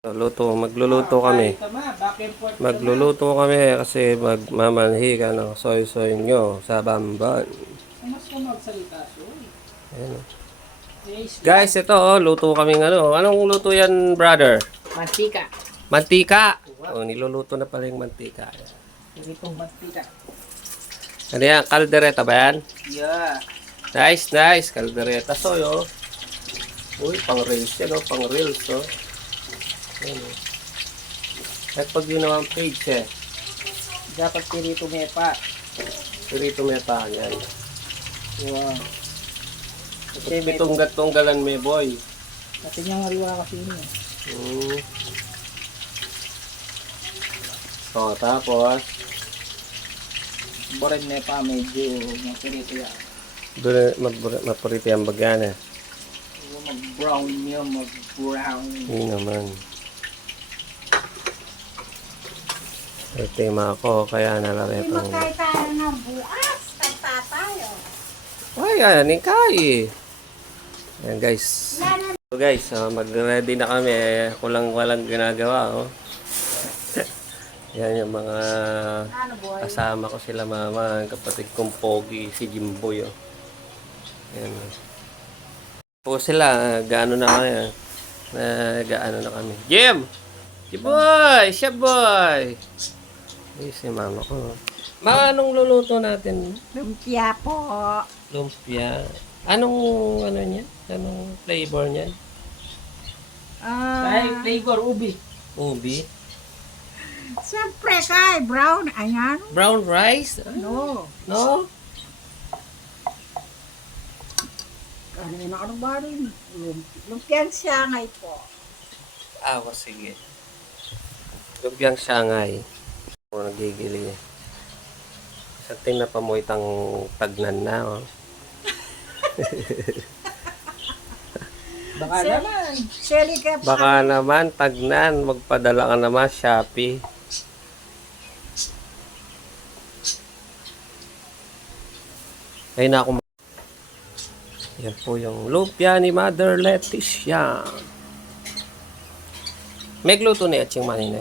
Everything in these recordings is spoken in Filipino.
Magluluto kami. Magluluto kami kasi magmamanhi soy nyo sa bamban. Mas ko magsalita, soy. Ayan, oh. Guys, ito luto kami Anong luto yan, brother? Mantika. Mantika. Oh, niluluto na pala yung mantika. Itong mantika. Ano yan? Kaldereta ba yan? Yeah. Nice. Kaldereta soy, oh. Uy, pang reels yan, oh. Pang reels, oh. Ayan, oh. At pag ginawa ang page, Dapat pirito mepa. Pirito may pa yan. Wow. Kasi bitunggat-tunggalan may boy. Kasi niyang ariwa kasi niya. So, tapos, Boren mepa medyo mapirito yan. doon maparito yung bagana. Mag-brown niya, mag-brown. Hindi naman. Tema ako, kaya nalarepang. Hindi magkaya tayo ng bukas. Kanta tayo. Ay, yan, ikay. Ayan guys. So guys, mag-ready na kami. Walang ginagawa, oh. Yan yung mga Ano boy? kasama ko sila mama, ang kapatid kong Pogi, si Jimboy, oh. Yan. Po sila, gaano na kami, gaano na kami. Jim! Jimboy! Siya boy! Ay, si mama ko. Ma, anong luluto natin? Lumpia po. Lumpia. Anong, niya? Anong flavor niya? Dahil flavor ubi. Ubi? Siyempre kay brown. Ayan. Brown rice? No. No? Ano ba rin? Lumpiang siyangay po. Sige. Lumpiang Shanghai. O, nagigili. Something na pamoitang tagnan na, oh. Baka naman. Shelly ka pa. Baka naman, tagnan. Magpadala ka naman, Shopee. Ay na ako. Yan po yung lumpia ni Mother Leticia. May gluto na yatsing manina.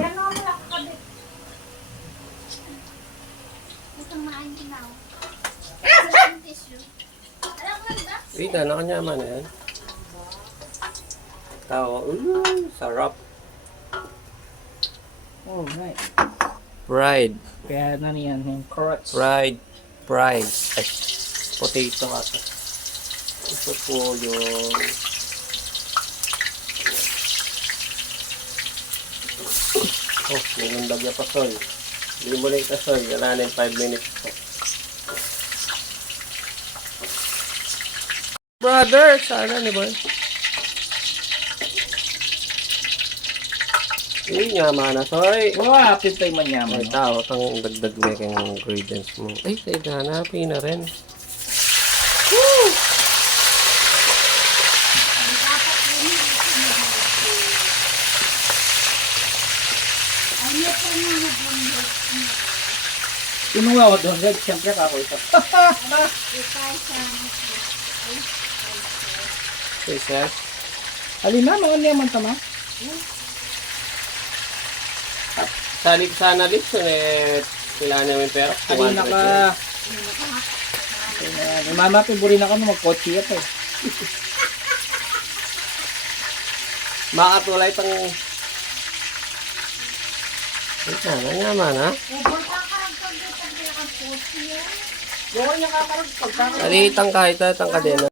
Yan o, malak ka din. Itong main ginaw. Ang tissue. Alam mo ba? Wait na, nakanyaman na yan. Tao, sarap. Oh, right. Fried. Kaya na niyan yung carrots. Fried. Ay, potato ata. Ito po yung nilundag na pasoy. Hindi mo na itasoy. Wala na yung 5 minutes po. Brother! Sana ni boy? Hindi nga mana, soy. Wow, pintay man yaman. Ay, tao, tang dagdag na kayong ingredients mo. Ay, sige, hanapin na rin. Woo! Kinuha ko doon, guys. Siyempre ako ito. Jesus. Alin na, mga naman tama. Sana lips, kailangan namin pera. Alin na ka. Ni mama, piburi na ka mo, mag-kotse ito eh. Makatulay pang... Ay, sana naman, ha? Yung niya kakarag pagkakaroon. Maliitang kahit ang kadena.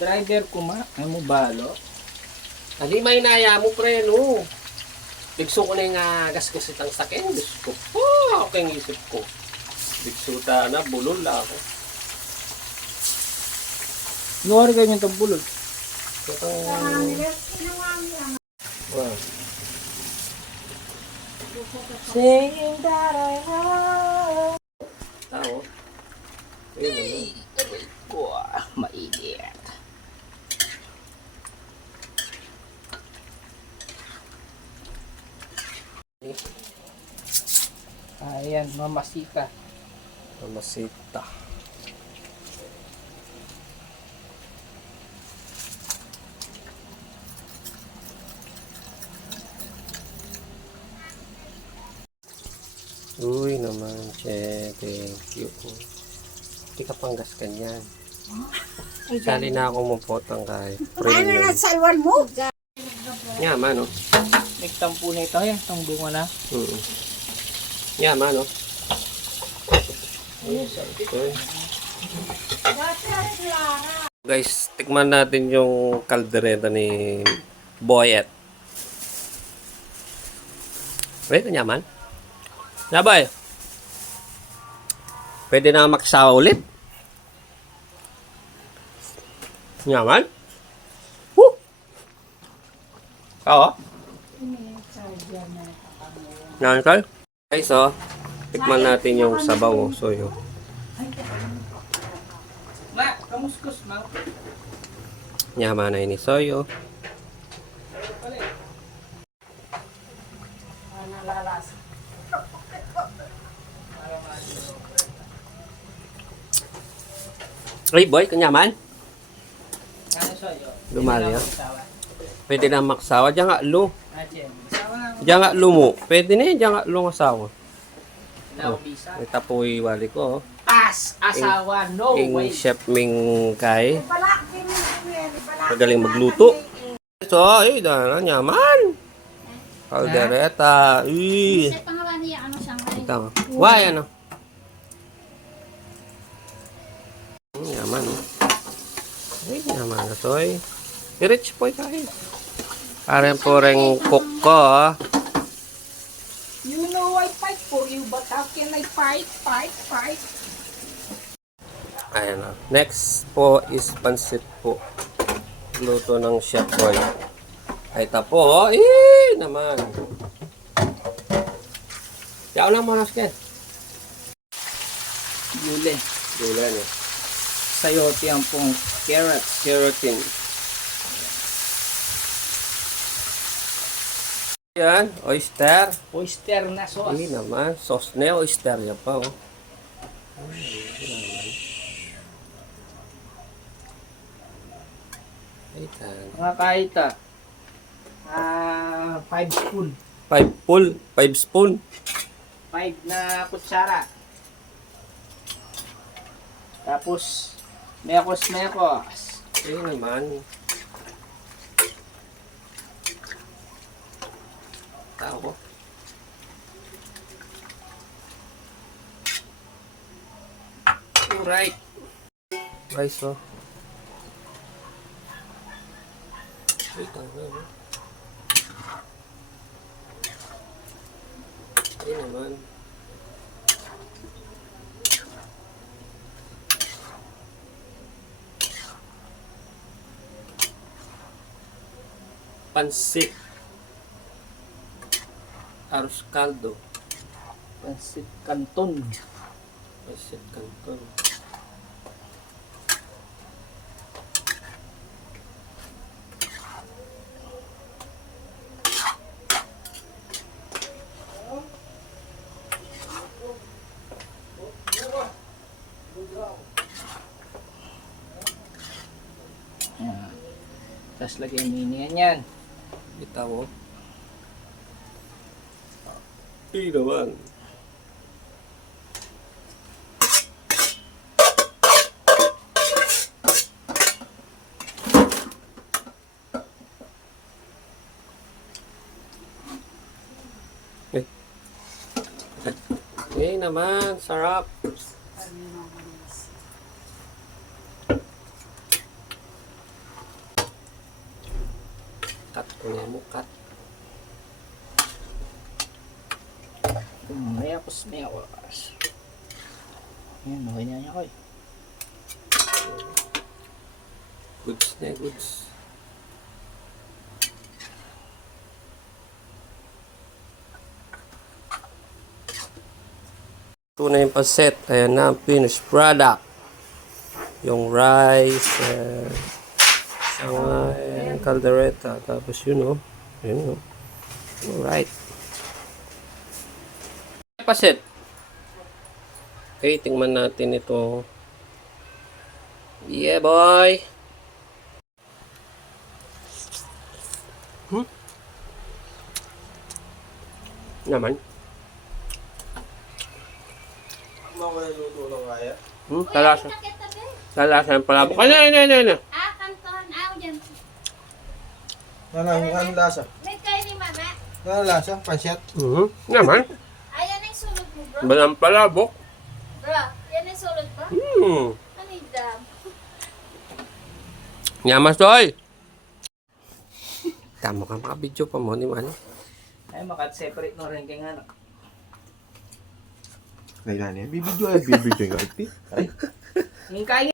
Driver ko ay mo balo. Hindi may inaya mo, pre, no? Bigso ko na yung gasgas itang sakin. Diyos ko po, ako yung isip ko. Bigso ta na, bulol na ako. Nuwari kayo yung tambulol. Wow. Singing that I love. Tao. Ayun, Wah, mainit. Ayan, mamasika. Mamasita. Uy naman, che, thank you. Hindi ka panggas kanyan. Sali na ako mo potang kahit premium. Salwan mo. Yaman, no? Nagtampo na ito. Yan, itong bunga na. Yaman, no? Okay. Guys, tikman natin yung kaldereta ni Boyet. Wait, yaman? Nabay. Pwede na maksawa ulit. Yaman? Woo! Oo. Yan, kay? Guys, oh. Tikman natin yung sabaw, oh. So, yun. Ma, kamuskus, ma. Yaman na ini soyo. Ay, boy, kanyaman? Ano sa'yo? Lumali, Hindi ah. na magsawa. Pwede na maksawa. Diyan nga, lu. Jen. Sawa na ako. Diyan nga, lu mo. Pwede na yun. Diyan nga, lu asawa. Na ako bisa. May tapoy wali ko, oh. Pas! Asawa! No King way! Chef Ming Kai. Magaling magluto. So, ay, dahil nyaman. Kaldereta. Uy. Kasi pangalan niya ano siya ngayon. Tama. Why, ano? Nyaman, oh. Ay, nyaman na to, eh. I-rich po kahit. Parang po rin cook ko, oh. You know I fight for you, but how can I fight? Ayan na. Next po is pansit po. Luto ng Chef Boy. Ay tapo. Oh. Naman. Yaw lang mo, Nasken. Yule. Dulan eh. Sayote ang pong carrots. Keratin. Yan. Oyster. Oyster na sauce. Hindi naman. Sauce na oyster. Yan pa, oh. Ay, Mga kaita. 5 spoon. 5 spoon. 5 na kutsara. Tapos, mekos. Ay naman. Tao ko. Alright. Rice, oh. Ay, tama, oh. Ay naman. Pansit. Arroz caldo. Pansit canton. Pansit canton. Ayan. Tapos lagyan mo yan. Bitaw, oh. Ay naman. Ay naman, sarap. Cut ko na mo, cut. Mekos. Ayan, okay na niya ko eh. Goods na, goods. Ito na yung paset. Ayan na ang finished product. Yung rice, caldereta. Tapos yun, oh. Yun, oh. Alright. Paset. Okay, tingnan natin ito. Yeah, boy! Naman. ako naluto ng kaya. Hmm, Uy, talasa. nakitabi. Talasa yung palabok. Ano. Kanton. Dyan. Ano lasa? May kayo ni mama. Ano lasa? Pansyat? Naman. Ayan ang sulod mo, bro. Balang palabok. Bro, yan ang sulod mo? Ano yung dam? Nyamas doy. Tama ka makabidyo pa mo ni man. Ay, makat-separate no rin kay anak. Bibidyo nga ito. Yung kaya